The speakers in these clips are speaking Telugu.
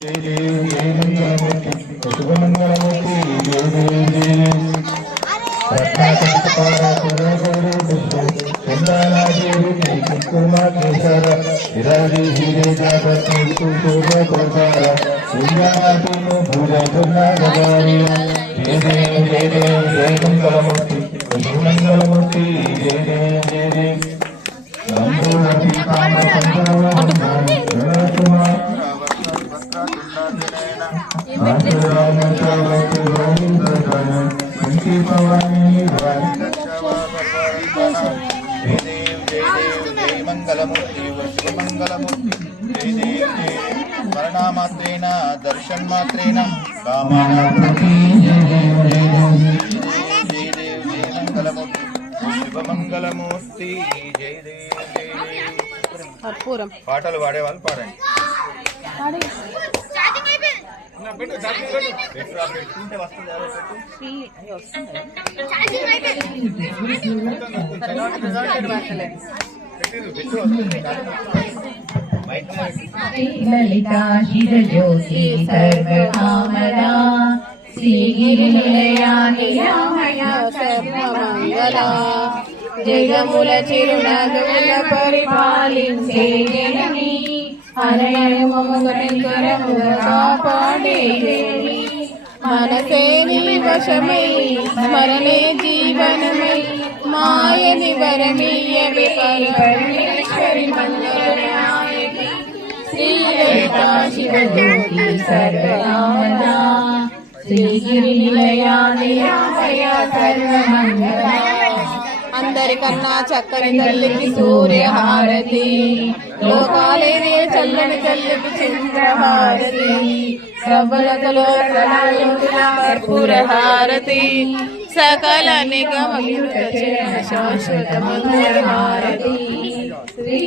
जय देव जय मंगलमूर्ति शुभमंगलमूर्ति जय देव जय देव रत्नाकटिकपारा पूर्णगौरी पुष्पो चंदनादेवी कुंकुमा केसर विराजी हीरे जागति कुशोभा कोकार पुण्यानातिनो पूजा पूर्णा गजारी जय देव जय मंगलमूर्ति शुभमंगलमूर्ति जय देव नंदोरति काम संभव मरणामात्रेण दर्शनमात्रेण शुभमंगलमूर्ति जय देव పాటలు పాడే వాళ్ళు పాడండి ललिता शिरज्योति सर्वकामदा श्रीगिरिनिलया निरामया सर्वमङ्गला जगमुల చిరునగముల పరిపాలించే జనని హరయమముగనికరముగా కాపాడే దేవి మనసే నీ వశమై స్మరణే జీవనమై మాయని వరమీయవి పరమేశ్వరి మంగళనాయకి శ్రీ లలితా శివజ్యోతి సర్వకామదా శ్రీగిరి నిలయా నిరామయ సర్వమంగళా అందరికన్నా చక్కని తల్లికి సూర్యహారతి లోకాలేదే చల్లని తల్లికి చంద్రహారతి సవ్వలతలో కర్పూర హారతి సకల నిగమ శాశ్వత మంగళ హారతి శ్రీ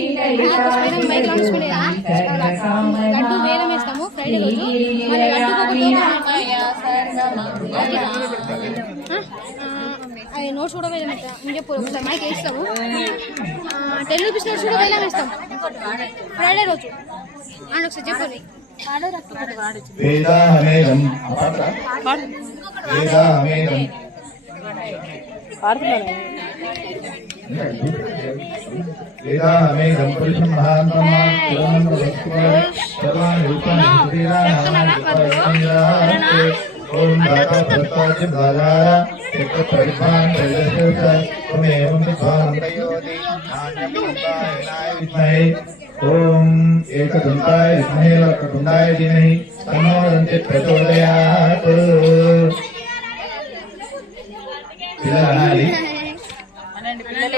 అది నోట్స్ కూడా వేయలేము చెప్పు ఒకసారి మైక్ వేస్తాము 10 రూపీస్ నోట్స్ కూడా వేయలేస్తాం ఫ్రైడే రోజు అని ఒకసారి చెప్పండి ओम दाता प्रस्ताव बालारा एक परिपान प्रजस्ता तुमें विद्वानंतयोदि नान्यमुक्ताय विद्महे ओम एकदंताय विद्महे वक्रतुंडाय धीमहि तन्नो दन्ति प्रचोदयात्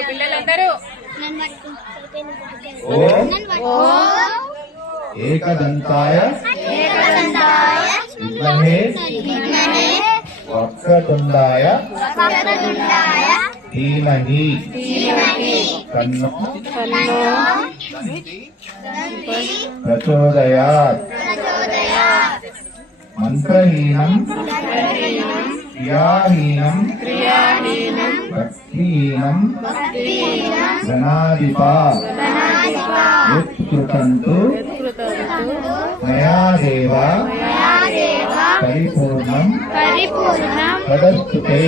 పిల్లలందరూ ओम एकदंताय विद्महे वक्रतुंडाय धीमहि तन्नो प्रचोदयात् मंत्रहीनं क्रियाहीनं भक्तिहीनं गणाधिपा यत्कृतन्तु मया देवा परिपूर्णं तदस्तुते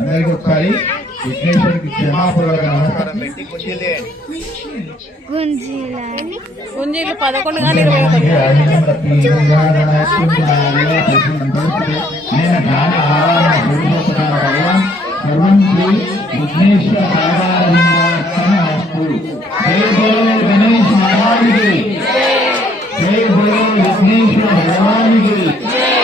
అందరికీ ఒకసారి విఘ్నేశ్వరికి క్షమాపూర్వక నమస్కారం పెట్టి గుంజీలు 11 కానీ 21 విఘ్నేశ్వర जय बोलो गणेश महाराज की जय बोलो विघ्नेश्वर भगवान की जय